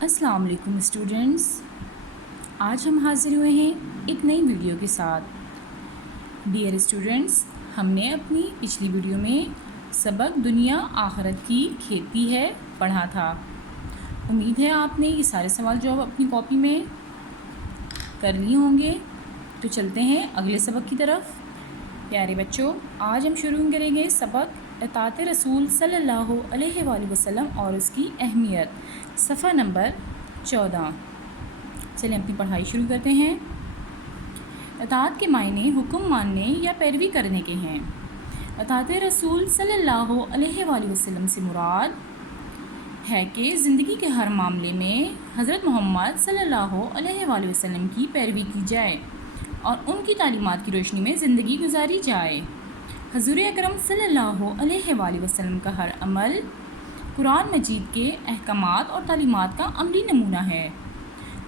السلام علیکم اسٹوڈنٹس، آج ہم حاضر ہوئے ہیں ایک نئی ویڈیو کے ساتھ۔ ڈیئر اسٹوڈنٹس، ہم نے اپنی پچھلی ویڈیو میں سبق دنیا آخرت کی کھیتی ہے پڑھا تھا۔ امید ہے آپ نے یہ سارے سوال جواب اپنی کاپی میں کر لیے ہوں گے۔ تو چلتے ہیں اگلے سبق کی طرف۔ پیارے بچوں، آج ہم شروع کریں گے سبق اطاعت رسول صلی اللہ علیہ وآلہ وسلم اور اس کی اہمیت، صفحہ نمبر 14۔ چلیں اپنی پڑھائی شروع کرتے ہیں۔ اطاعت کے معنی حکم ماننے یا پیروی کرنے کے ہیں۔ اطاعت رسول صلی اللہ علیہ وآلہ وسلم سے مراد ہے کہ زندگی کے ہر معاملے میں حضرت محمد صلی اللہ علیہ وآلہ وسلم کی پیروی کی جائے اور ان کی تعلیمات کی روشنی میں زندگی گزاری جائے۔ حضور اکرم صلی اللہ علیہ وآلہ وسلم کا ہر عمل قرآن مجید کے احکامات اور تعلیمات کا عملی نمونہ ہے۔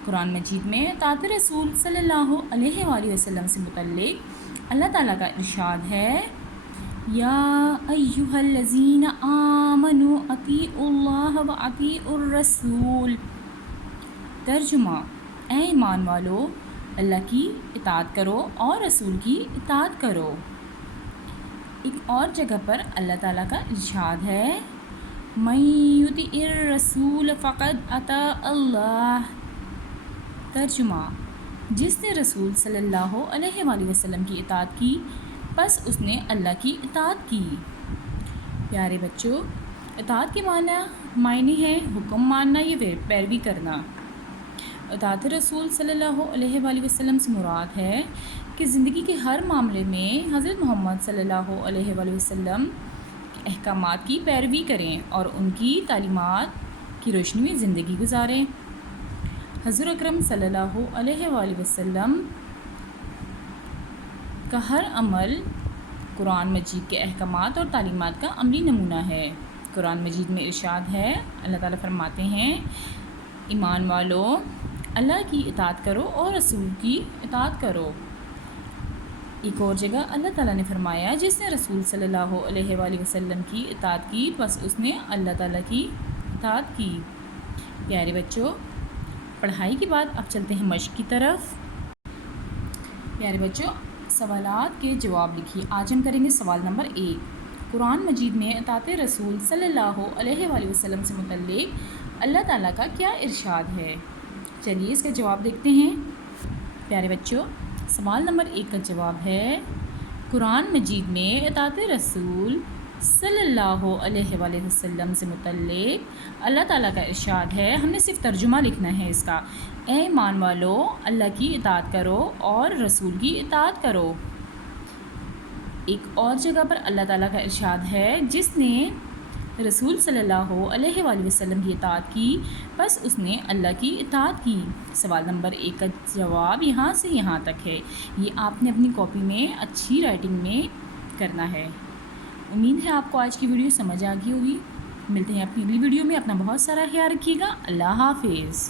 قرآن مجید میں اطاعت رسول صلی اللہ علیہ وآلہ وسلم سے متعلق اللہ تعالیٰ کا ارشاد ہے، یا ایھا الذین آمنوا اطیعوا اللہ واطیعوا الرسول۔ ترجمہ: اے ایمان والو، اللہ کی اطاعت کرو اور رسول کی اطاعت کرو۔ ایک اور جگہ پر اللہ تعالیٰ کا ارشاد ہے، من یطع الرسول فقد اطاع اللہ۔ ترجمہ: جس نے رسول صلی اللہ علیہ وآلہ وسلم کی اطاعت کی، پس اس نے اللہ کی اطاعت کی۔ پیارے بچوں، اطاعت کے معنی ہے حکم ماننا یا پیروی کرنا۔ اطاعت رسول صلی اللہ علیہ وآلہ وسلم سے مراد ہے کہ زندگی کے ہر معاملے میں حضرت محمد صلی اللہ علیہ وآلہ وسلم کے احکامات کی پیروی کریں اور ان کی تعلیمات کی روشنی میں زندگی گزاریں۔ حضور اکرم صلی اللہ علیہ وآلہ وسلم کا ہر عمل قرآن مجید کے احکامات اور تعلیمات کا عملی نمونہ ہے۔ قرآن مجید میں ارشاد ہے، اللہ تعالیٰ فرماتے ہیں، ایمان والو، اللہ کی اطاعت کرو اور رسول کی اطاعت کرو۔ ایک اور جگہ اللہ تعالیٰ نے فرمایا، جس نے رسول صلی اللہ علیہ وآلہ وسلم کی اطاعت کی، بس اس نے اللہ تعالیٰ کی اطاعت کی۔ پیارے بچوں، پڑھائی کے بعد اب چلتے ہیں مشق کی طرف۔ پیارے بچوں، سوالات کے جواب لکھیے۔ آج ہم کریں گے سوال نمبر 1۔ قرآن مجید میں اطاعت رسول صلی اللہ علیہ وآلہ وسلم سے متعلق اللہ تعالیٰ کا کیا ارشاد ہے؟ چلیے اس کا جواب دیکھتے ہیں۔ پیارے بچوں، سوال نمبر 1 کا جواب ہے، قرآن مجید میں اطاعت رسول صلی اللہ علیہ وآلہ وسلم سے متعلق اللہ تعالیٰ کا ارشاد ہے۔ ہم نے صرف ترجمہ لکھنا ہے اس کا، اے ایمان والو، اللہ کی اطاعت کرو اور رسول کی اطاعت کرو۔ ایک اور جگہ پر اللہ تعالیٰ کا ارشاد ہے، جس نے رسول صلی اللہ علیہ وآلہ وسلم کی اطاعت کی، بس اس نے اللہ کی اطاعت کی۔ سوال نمبر 1 کا جواب یہاں سے یہاں تک ہے۔ یہ آپ نے اپنی کاپی میں اچھی رائٹنگ میں کرنا ہے۔ امید ہے آپ کو آج کی ویڈیو سمجھ آ گئی ہوگی۔ ملتے ہیں اپنی اگلی ویڈیو میں۔ اپنا بہت سارا خیال رکھیے گا۔ اللہ حافظ۔